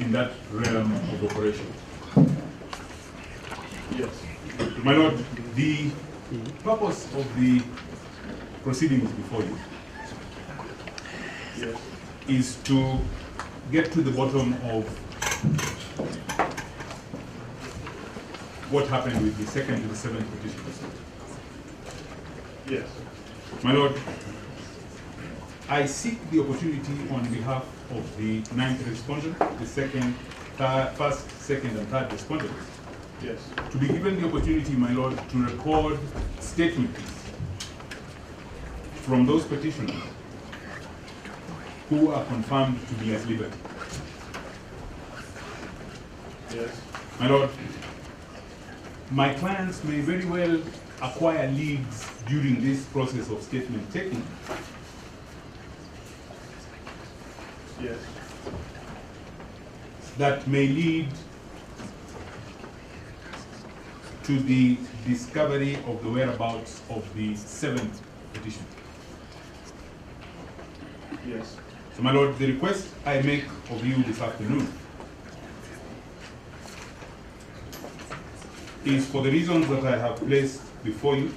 in that realm of operation. Yes. My Lord, the purpose of the proceedings before you is to get to the bottom of what happened with the second to the seventh petitions. Yes. My Lord, I seek the opportunity on behalf of the ninth respondent, the first, second, and third respondents, Yes. to be given the opportunity, my Lord, to record statements from those petitioners who are confirmed to be at liberty. Yes. My Lord, my clients may very well acquire leads during this process of statement taking. Yes. That may lead to the discovery of the whereabouts of the seventh petition. Yes. So, my Lord, the request I make of you this afternoon is for the reasons that I have placed before you,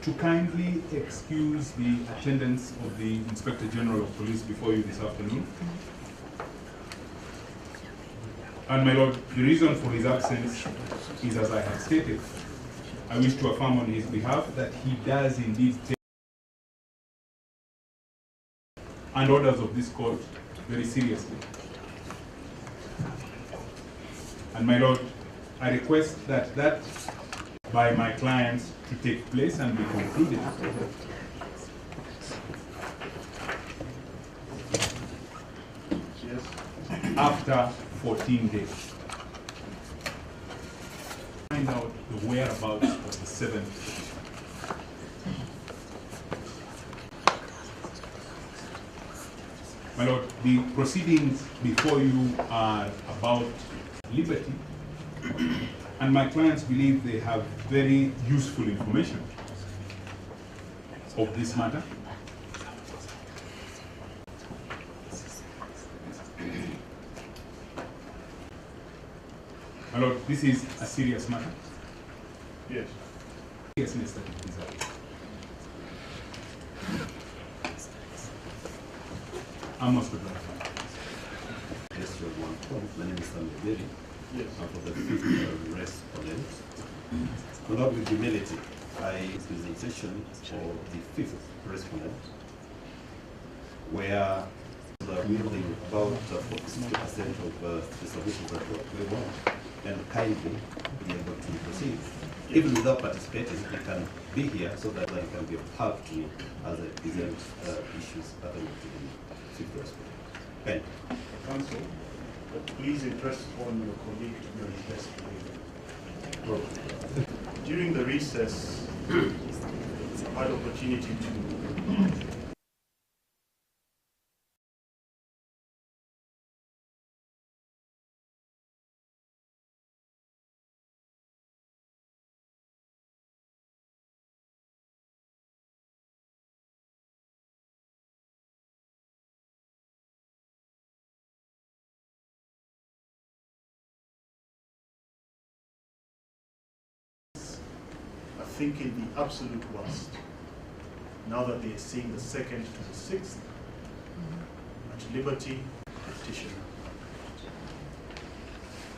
to kindly excuse the attendance of the Inspector General of Police before you this afternoon. And my Lord, the reason for his absence is, as I have stated, I wish to affirm on his behalf that he does indeed take and orders of this court very seriously. And my Lord, I request that by my clients to take place and be concluded after 14 days. Find out the whereabouts of the seventh petition. My Lord, the proceedings before you are about liberty, and my clients believe they have very useful information of this matter. My Lord, this is a serious matter. Yes. Seriousness that it deserves. I must reply. Just one point. My name is Milimani. Yes. And for the fifth respondent, not with humility, I presentation for the fifth respondent, where we are wielding about 60% of the submissions that we want, and kindly be able to proceed. Even without participating, you can be here so that I can be of help to me as I present issues pertaining to the fifth respondent. Thank you. Counsel, please impress on your colleague your request. During the recess, I had opportunity to thinking the absolute worst. Now that they are seeing the second to the sixth at liberty, petitioner.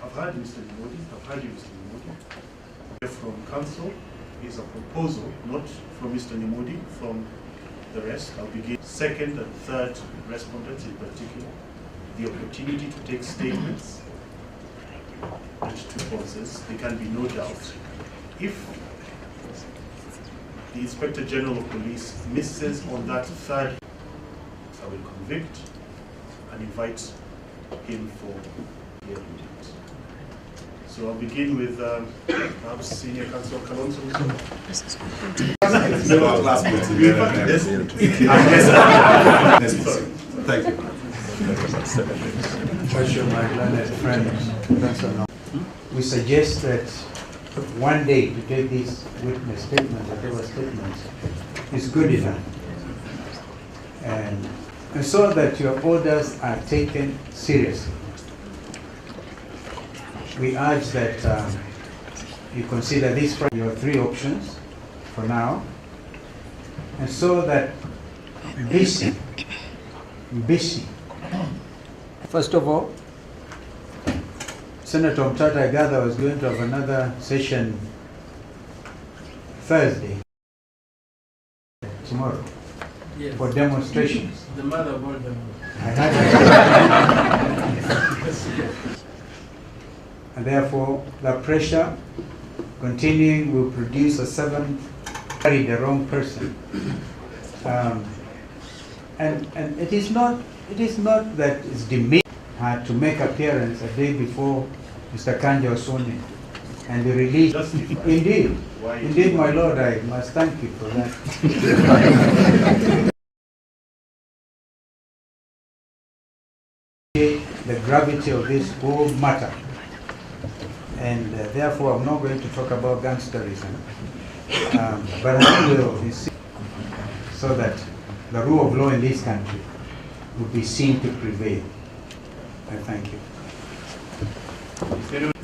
I've heard Mr. Nimodi, I've heard you, Mr. Nimodi. From counsel is a proposal, not from Mr. Nimodi, from the rest. I'll begin second and third respondents in particular, the opportunity to take statements and to pauses. There can be no doubt. If the Inspector General of Police misses on that third, I will convict and invite him for hearing it. So I'll begin with perhaps Senior Counsel Kalonzo. Thank you. My learned friends, we suggest that one day to take these witness statements, whatever statements, is good enough. And and so that your orders are taken seriously. We urge that you consider these your 3 options for now, and so that BC. First of all, Senator Mtata, I gather, was going to have another session Thursday, tomorrow, Yes. for demonstrations. The mother of all them. I heard and therefore, the pressure continuing will produce a 7th, carry the wrong person. And it is not that it's demeaning to make appearance a day before Mr. Kanja was sworn in and the release. Justified. Indeed, Why? indeed, my lord, I must thank you for that. The gravity of this whole matter, and therefore I'm not going to talk about gangsterism, but I will insist so that the rule of law in this country will be seen to prevail. I thank you.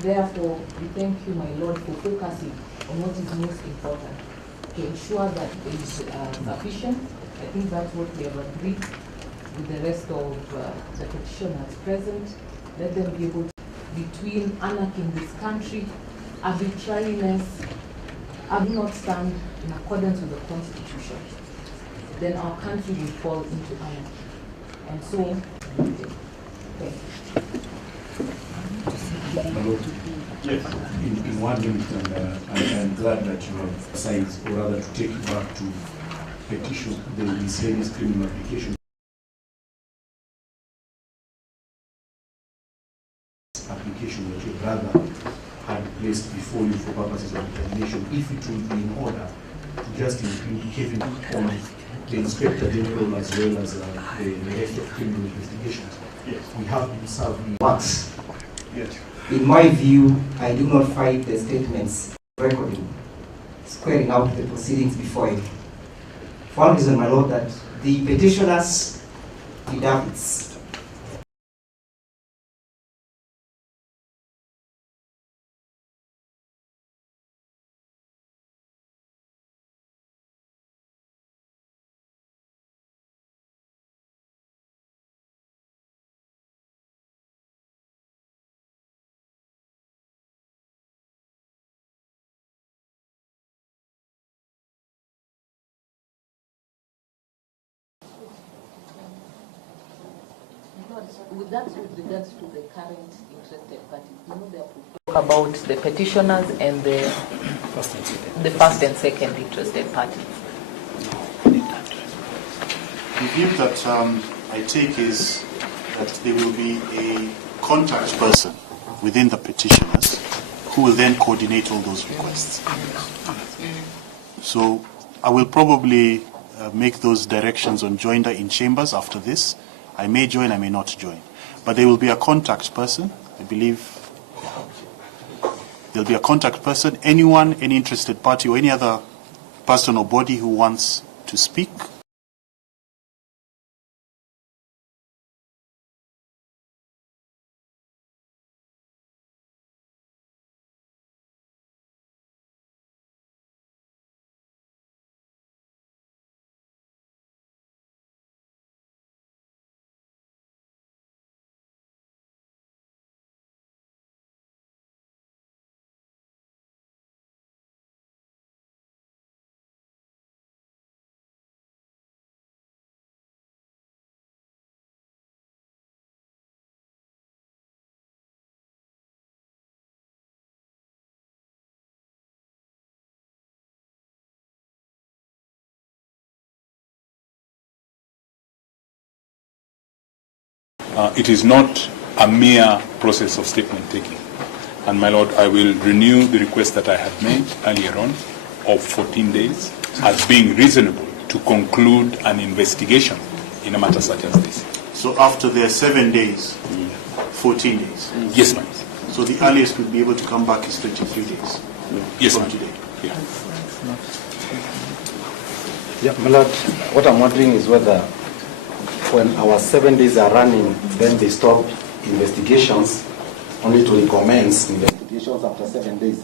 Therefore, we thank you, my Lord, for focusing on what is most important, to ensure that it is sufficient. I think that's what we have agreed with the rest of the petitioners present. Let them be able to, between anarchy in this country, arbitrariness, do not stand in accordance with the Constitution, then our country will fall into anarchy. And so, thank you. Yes. In 1 minute, and I'm glad that you have signed, or rather to take it back to petition the miscellaneous criminal application. Application that your brother had placed before you for purposes of determination, if it will be in order to just include Kevin on the Inspector General as well as the Director of Criminal Investigations. Yes. We have been serving. Works. Yes. In my view, I do not find the statements recording squaring out the proceedings before you. For one reason, my lord, that the petitioners' affidavits with that, with regards to the current interested parties, you know, they are about the petitioners and the first and second interested parties. The view that I take is that there will be a contact person within the petitioners who will then coordinate all those requests. So I will probably make those directions on joinder in chambers after this. I may join, I may not join. But there will be a contact person, I believe. There will be a contact person, anyone, any interested party or any other person or body who wants to speak. It is not a mere process of statement taking. And my lord, I will renew the request that I had made earlier on of 14 days as being reasonable to conclude an investigation in a matter such as this. So after their 7 days, 14 days. Yes, ma'am. So the earliest we'll be able to come back is 23 days Yes, from ma'am. today. Yeah. Yeah, my lord, what I'm wondering is whether when our 7 days are running, then they stop investigations, only to recommence investigations after 7 days.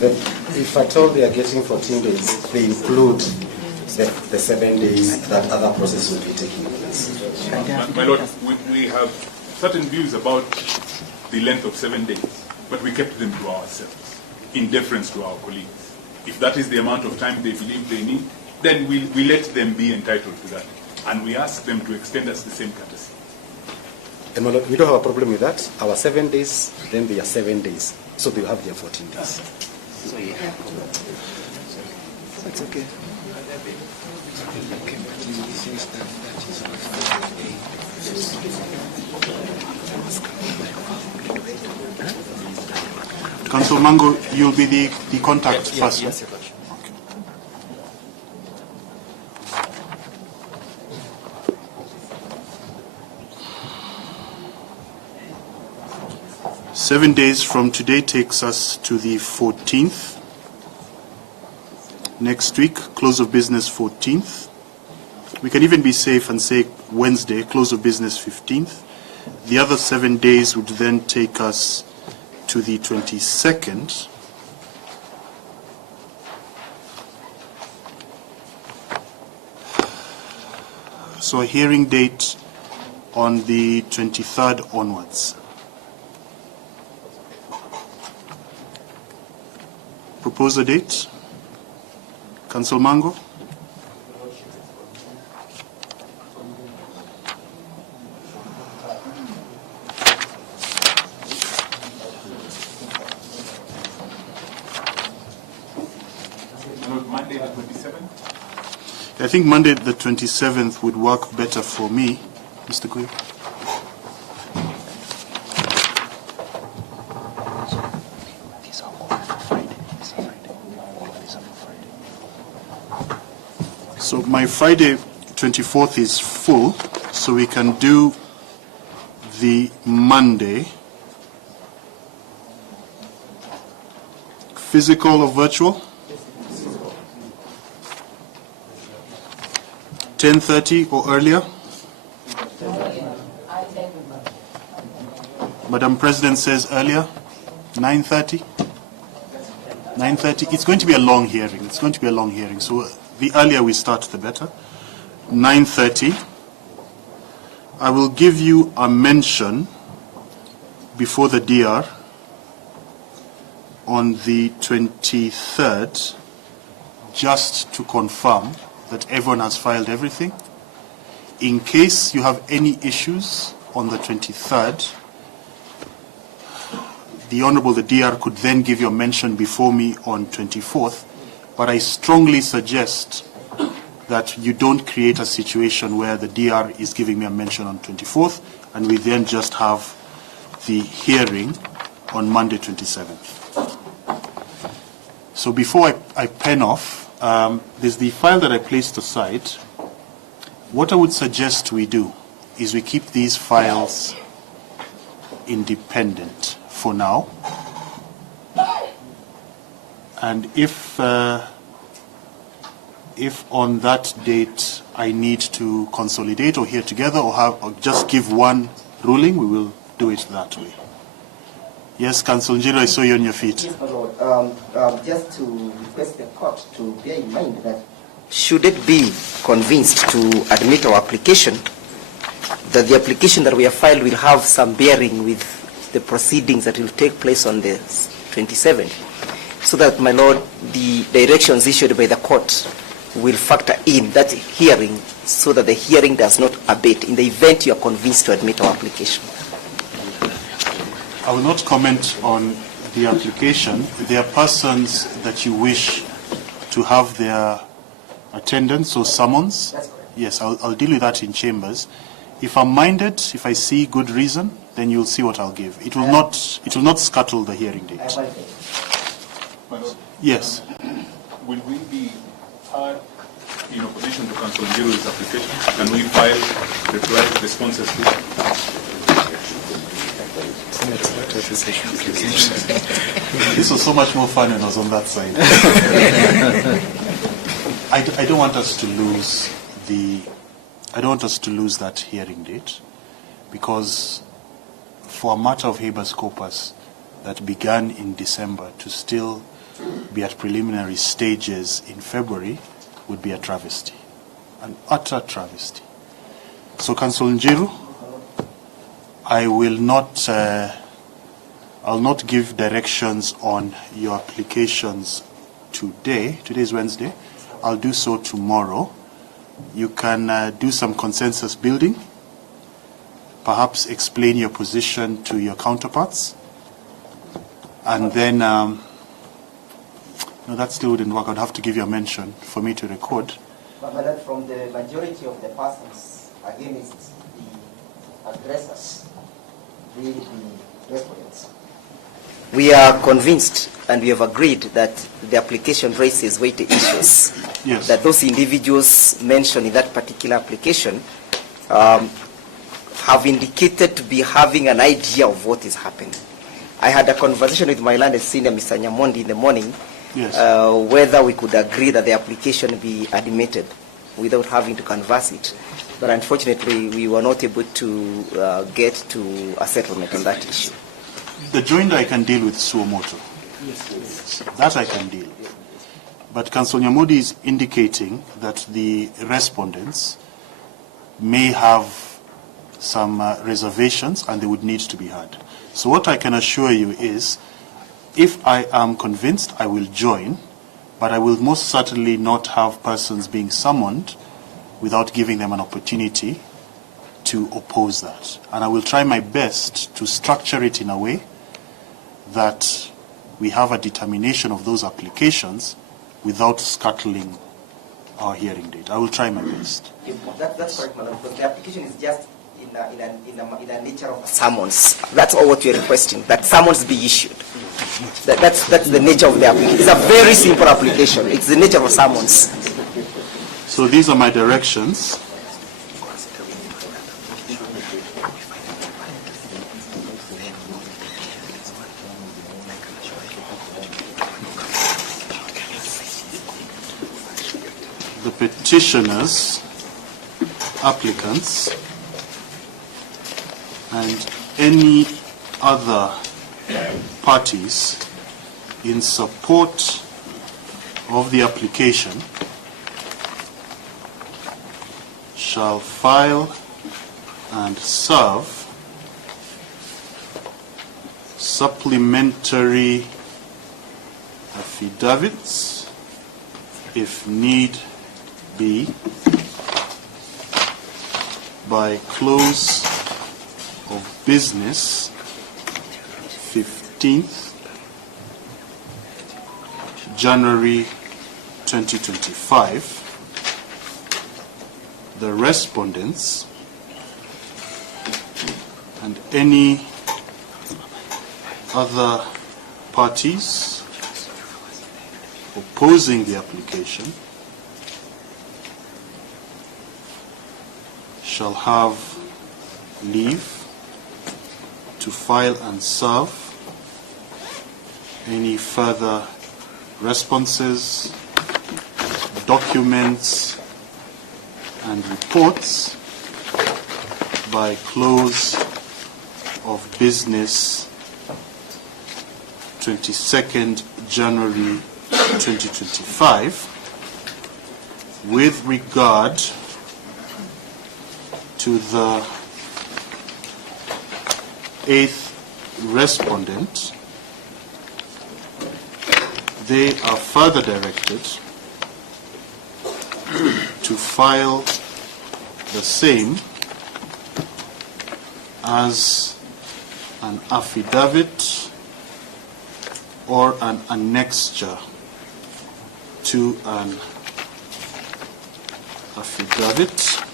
But if at all they are getting 14 days, they include the 7 days that other process will be taking place. My Lord, we have certain views about the length of 7 days, but we kept them to ourselves, in deference to our colleagues. If that is the amount of time they believe they need, then we let them be entitled to that. And we ask them to extend us the same courtesy. And my Lord, we don't have a problem with that. Our 7 days, then they are 7 days. So they will have their 14 days. So yeah. That's okay. Council Mango, you'll be the contact person. Yes. Okay. 7 days from today takes us to the 14th. Next week, close of business 14th. We can even be safe and say Wednesday, close of business 15th. The other 7 days would then take us to the 22nd. So a hearing date on the 23rd onwards. Propose a date. Council Mango. Monday the 27th? I think Monday the 27th would work better for me, Mr. Kuyo. So my Friday 24th is full, so we can do the Monday. Physical or virtual? 10:30 or earlier? Madam President says earlier. 9:30? 9:30? It's going to be a long hearing. It's going to be a long hearing. So the earlier we start, the better. 9:30. I will give you a mention before the DR on the 23rd, just to confirm that everyone has filed everything. In case you have any issues on the 23rd, the Honorable the DR could then give you a mention before me on 24th, but I strongly suggest that you don't create a situation where the DR is giving me a mention on 24th and we then just have the hearing on Monday 27th. So before I pen off, there's the file that I placed aside. What I would suggest we do is we keep these files independent for now. And if on that date I need to consolidate or hear together or just give one ruling, we will do it that way. Yes, Council Njiro, I saw you on your feet. Yes, my Lord. Just to request the court to bear in mind that should it be convinced to admit our application, that the application that we have filed will have some bearing with the proceedings that will take place on the 27th, so that, my Lord, the directions issued by the court will factor in that hearing so that the hearing does not abate in the event you are convinced to admit our application. I will not comment on the application. There are persons that you wish to have their attendance or summons. That's correct. Yes, I'll deal with that in chambers. If I'm minded, if I see good reason, then you'll see what I'll give. It will not scuttle the hearing date. My Lord, Yes. will we be heard in opposition to Council Njiru's application? Can we file responses to it? This was so much more fun when I was on that side. I don't want us to lose the I don't want us to lose that hearing date, because for a matter of habeas corpus that began in December to still be at preliminary stages in February would be a travesty, an utter travesty. So, Councillor Njiru, I'll not give directions on your applications today. Today is Wednesday. I'll do so tomorrow. You can do some consensus building, perhaps explain your position to your counterparts, and then, no, that still wouldn't work. I'd have to give you a mention for me to record. But from the majority of the persons against the aggressors, the respondents, we are convinced and we have agreed that the application raises weighty issues. Yes. That those individuals mentioned in that particular application have indicated to be having an idea of what is happening. I had a conversation with my landed senior, Mr. Nyamondi, in the morning, yes, whether we could agree that the application be admitted without having to canvass it. But unfortunately, we were not able to get to a settlement on that issue. The joinder I can deal with suo motu. Yes. That I can deal with. But Councillor Nyamodi is indicating that the respondents may have some reservations and they would need to be heard. So what I can assure you is, if I am convinced, I will join, but I will most certainly not have persons being summoned without giving them an opportunity to oppose that. And I will try my best to structure it in a way that we have a determination of those applications without scuttling our hearing date. I will try my best. That's correct, madam, because the application is just in a nature of summons. That's all what we are requesting, that summons be issued. That's the nature of the application. It's a very simple application. It's the nature of a summons. So these are my directions. The petitioners, applicants, and any other parties in support of the application shall file and serve supplementary affidavits, if need be, by close of business 15th January 2025. The respondents and any other parties opposing the application shall have leave to file and serve any further responses, documents, and reports by close of business 22nd January 2025 with regard to the 8th respondent. They are further directed to file the same as an affidavit or an annexure to an affidavit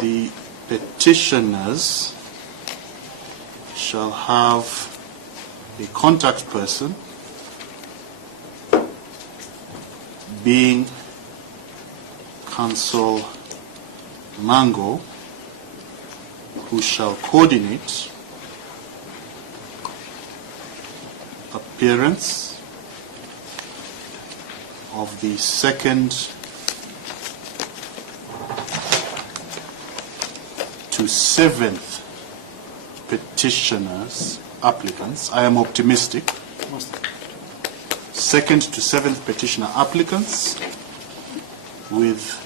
the petitioners shall have a contact person, being Council Mango, who shall coordinate appearance, of the second to seventh petitioners, applicants. I am optimistic. Second to seventh petitioner applicants with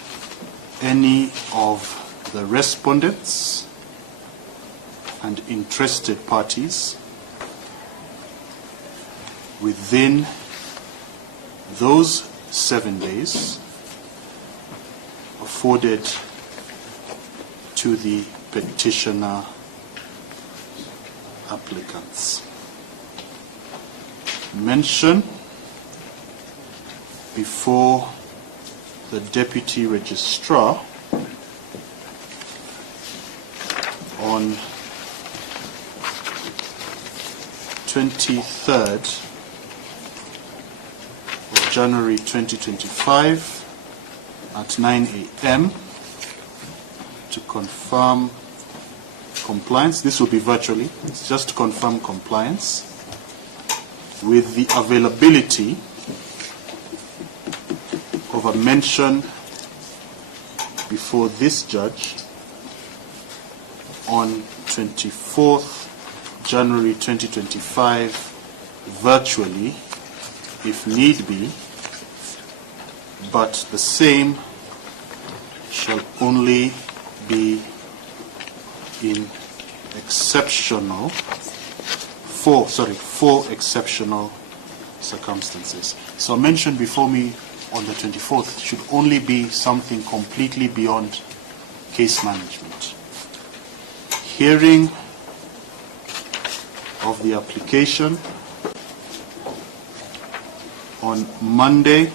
any of the respondents and interested parties within those 7 days afforded to the petitioner applicants. Mention before the Deputy Registrar on 23rd of January 2025 at 9 a.m. to confirm compliance. This will be virtually. It's just to confirm compliance with the availability of a mention before this judge on 24th January 2025 virtually if need be, but the same shall only be in exceptional, four exceptional circumstances. So mentioned before me on the 24th should only be something completely beyond case management. Hearing of the application on Monday,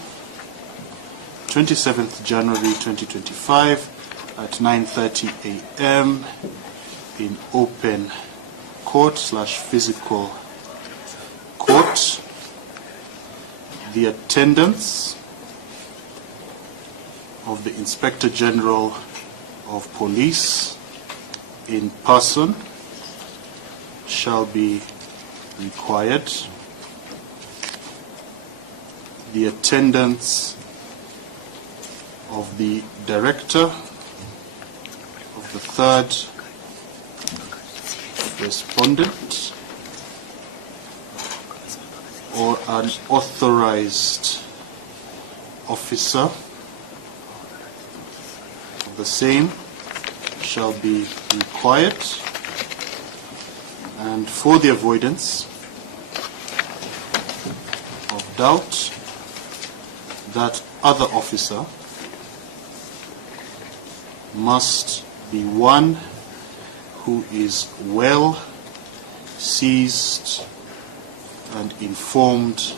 27th January 2025 at 9:30 a.m. in open court / physical court. The attendance of the Inspector General of Police in person shall be required. The attendance of the Director of the third respondent or an authorized officer of the same shall be required, and for the avoidance of doubt, that other officer must be one who is well seized and informed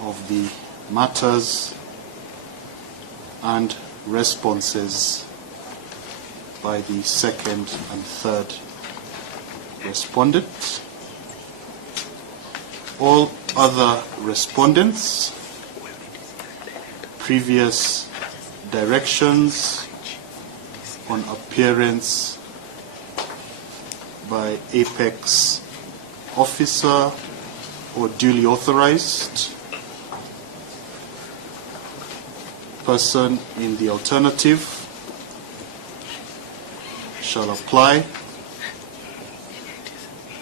of the matters and responses by the second and third respondents. All other respondents, previous directions on appearance by Apex officer or duly authorized person in the alternative shall apply,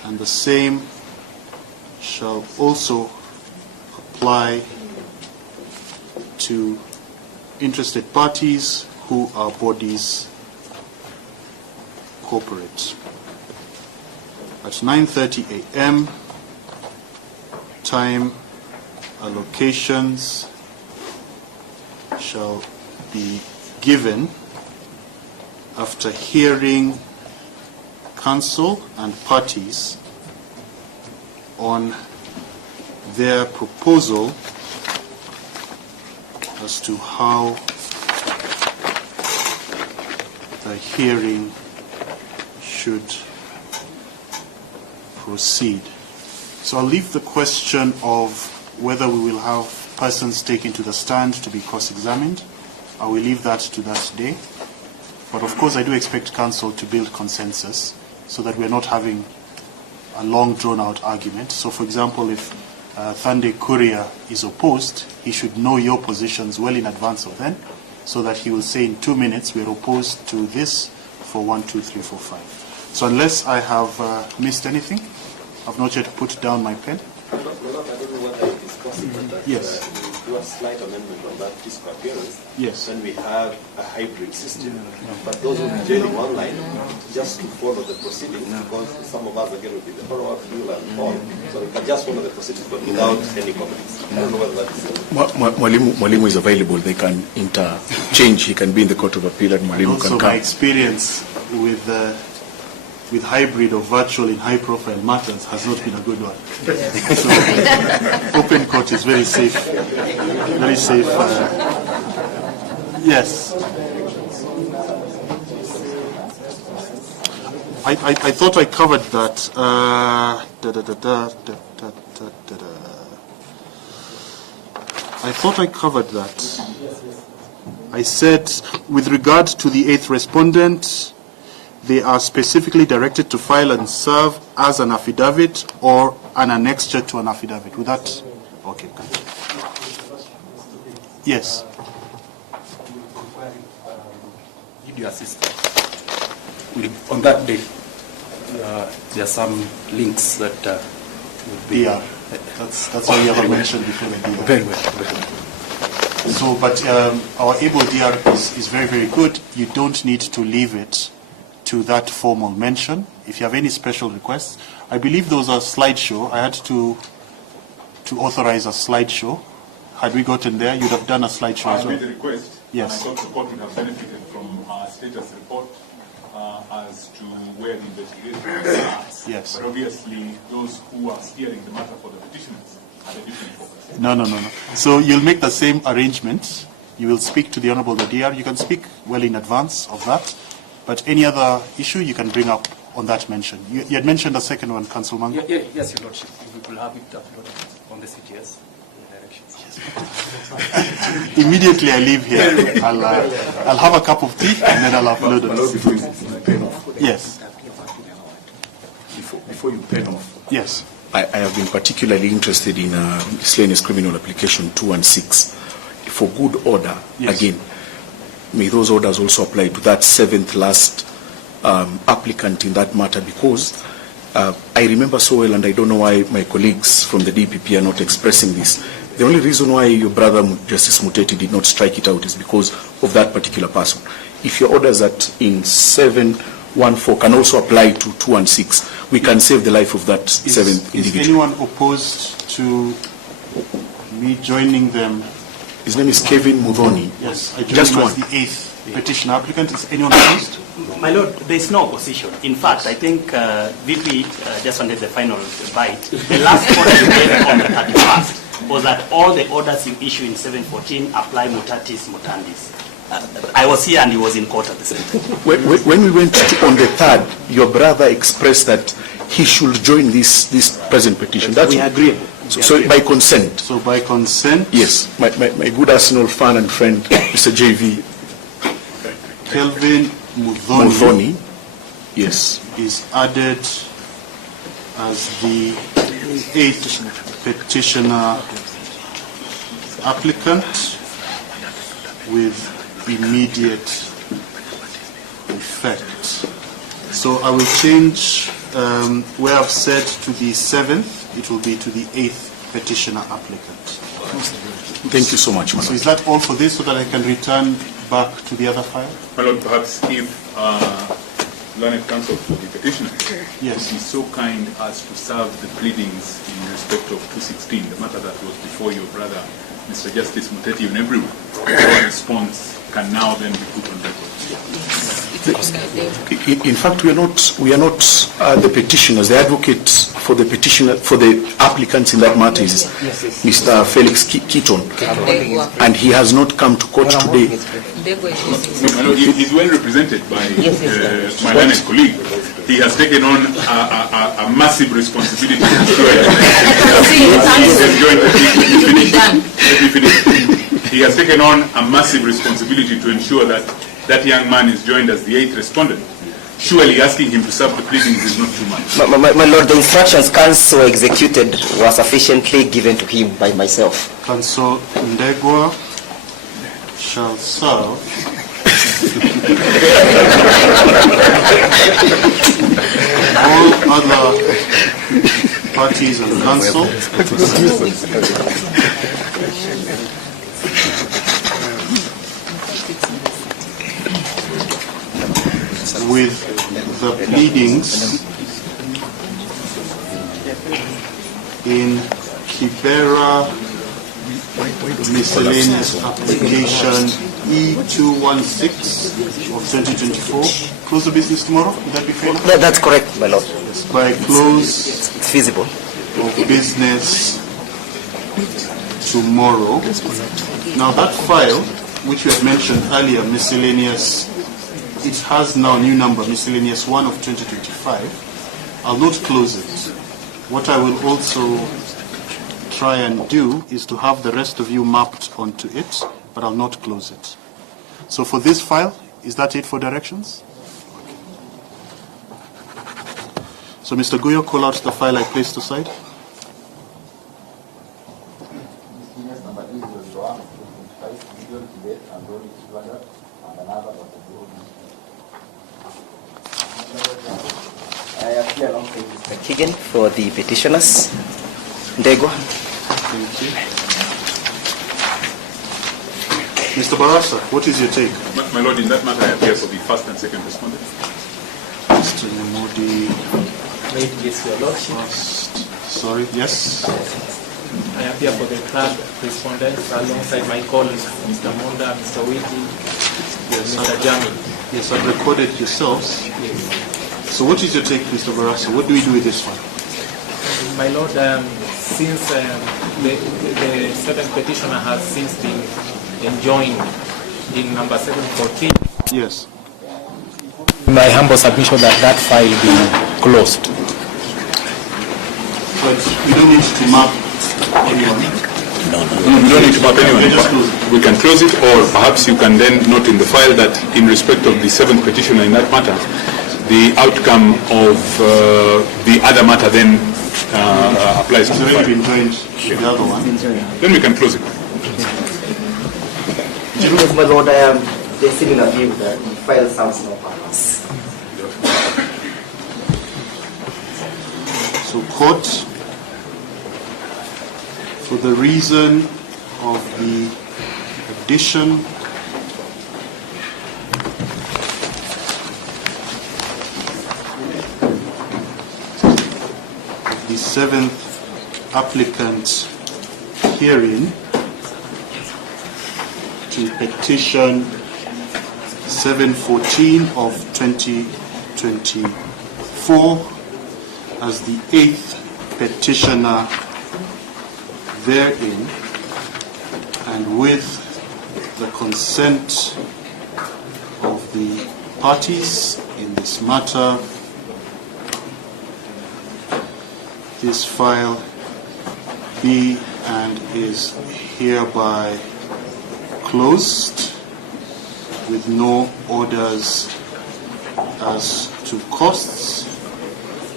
and the same shall also apply to interested parties who are bodies corporate. At 9:30 a.m., time allocations shall be given after hearing counsel and parties on their proposal as to how the hearing should proceed. So I'll leave the question of whether we will have persons taken to the stand to be cross-examined. I will leave that to that day. But of course I do expect counsel to build consensus so that we're not having a long drawn-out argument. So for example, if Sunday Courier is opposed, he should know your positions well in advance of then, so that he will say in 2 minutes we are opposed to this for 1, 2, 3, 4, 5. So unless I have missed anything, I've not yet put down my pen. I don't know what I discussed, but yes. Do a slight amendment on that fiscal appearance. Yes. When we have a hybrid system, but those will be joining online just to follow the proceedings, because some of us again will be the follow-up rule and all, so we can just follow the proceedings but without any comments. I don't know whether that is Mwalimu is available. They can interchange. He can be in the Court of Appeal and Mwalimu also can come. my experience with hybrid or virtual in high-profile matters has not been a good one. So open court is very safe. Very safe. Yes. I thought I covered that. I thought I covered that. I said, with regard to the 8th respondent, they are specifically directed to file and serve as an affidavit or an annexure to an affidavit. With that, okay. Yes. Video assistance. On that day, there are some links that would be. DR. That's why you have mentioned before the DR. Very well. So, but our able DR is very, very good. You don't need to leave it to that formal mention. If you have any special requests, I believe those are slideshow. I had to authorize a slideshow. Had we gotten there, you'd have done a slideshow as I well. made a request. Yes. And I thought the court would have benefited from our status report as to where the investigation starts. Yes. But obviously, those who are steering the matter for the petitioners have a different focus. No. So you'll make the same arrangement. You will speak to the Honorable DR. You can speak well in advance of that. But any other issue you can bring up on that mention. You had mentioned a second one, Council Mango. Yes, Your Lordship. We will have it uploaded on the CTS directions. Immediately I leave here, I'll have a cup of tea and then I'll upload it. Pen off. Yes. Before you pen off. Yes. I have been particularly interested in miscellaneous criminal application 2 and 6. For good order, yes. Again, may those orders also apply to that 7th last applicant in that matter, because I remember so well, and I don't know why my colleagues from the DPP are not expressing this. The only reason why your brother, Justice Muteti, did not strike it out is because of that particular person. If your orders that in 714 can also apply to 2 and 6, we can save the life of that 7th individual. Is anyone opposed to me joining them? His name is Kevin Mudhoni. Yes, I joined Just him one. as the 8th petitioner applicant. Is anyone opposed? My Lord, there is no opposition. In fact, I think VP just wanted the final bite. The last order you gave on the 31st was that all the orders you issue in 714 apply mutatis mutandis. I was here and he was in court at the same time. When we went on the 3rd, your brother expressed that he should join this present petition. That's we agree. So by consent. So by consent? Yes. My good Arsenal fan and friend, Mr. JV. Kelvin Mudhoni, yes, is added as the 8th petitioner applicant with immediate effect. So I will change where I've said to the 7th, it will be to the 8th petitioner applicant. Thank you so much, So is that all for this, so that I can return back to the other file? My Lord, perhaps if learned counsel for the petitioner Yes. would be so kind as to serve the pleadings in respect of 216, the matter that was before your brother, Mr. Justice Muteti, and everyone. Our response can now then be put on record. In fact, we are not the petitioners. The advocate for the petitioner, for the applicants in that matter is Mr. Felix Keaton, and he has not come to court today. No, he's well represented by my learned colleague. He has taken on a massive responsibility to ensure He has taken on a massive responsibility to ensure that that young man is joined as the 8th respondent. surely asking him to serve the pleadings is not too much. My Lord, the instructions counsel executed were sufficiently given to him by myself. Counsel Ndegwa shall serve all other parties and counsel with the pleadings in Kibera miscellaneous application E216 of 2024. Close the business tomorrow? Would that be fair? That's correct, my Lord. By close it's feasible of business tomorrow. Now that file, which we had mentioned earlier, miscellaneous, it has now a new number, miscellaneous 1 of 2025. I'll not close it. What I will also try and do is to have the rest of you mapped onto it, but I'll not close it. So for this file, is that it for directions? So Mr. Guyo, call out the file I placed aside. I appear alongside Mr. Keegan for the petitioners. Ndegwa. Thank you. Mr. Barasa, what is your take? My Lord, in that matter, I appear for the first and second respondent. Mr. Nemodi. May it please your lordship. Sorry, yes? I appear for the third respondent alongside my colleagues, Mr. Monda, Mr. Witi, Mr. Jami. Yes, I've recorded yourselves. Yes. So what is your take, Mr. Barasa? What do we do with this one? My Lord, since the second petitioner has since been enjoined in number 714. Yes. My humble submission that that file be closed. But we don't need to map anyone. No, we don't need to map anyone. We can close it, or perhaps you can then note in the file that in respect of the seventh petitioner in that matter, the outcome of the other matter then applies to the file. Been joined the other one. Then we can close it. Because, my Lord, I am the similar view that the file serves no purpose. So court, for the reason of the addition of the seventh applicant hearing to petition 714 of 2024 as the eighth petitioner therein, and with the consent of the parties in this matter, this file be and is hereby closed with no orders as to costs.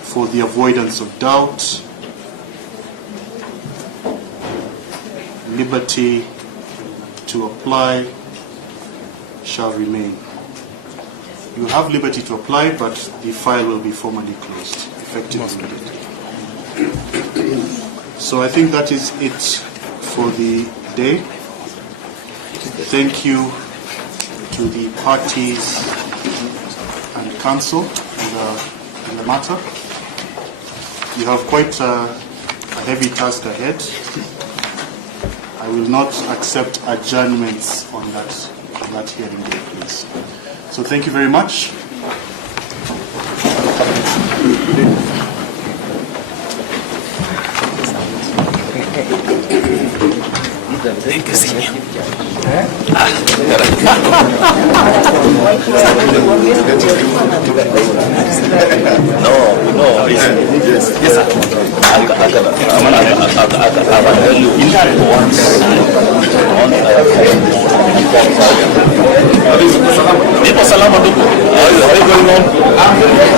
For the avoidance of doubt, liberty to apply shall remain. You have liberty to apply, but the file will be formally closed, effectively. So I think that is it for the day. Thank you to the parties and counsel in the matter. You have quite a heavy task ahead. I will not accept adjournments on that hearing day, please. So thank you very much. Thank you, senior. No, yes, sir. Nipo salama ndugu. How are you going on?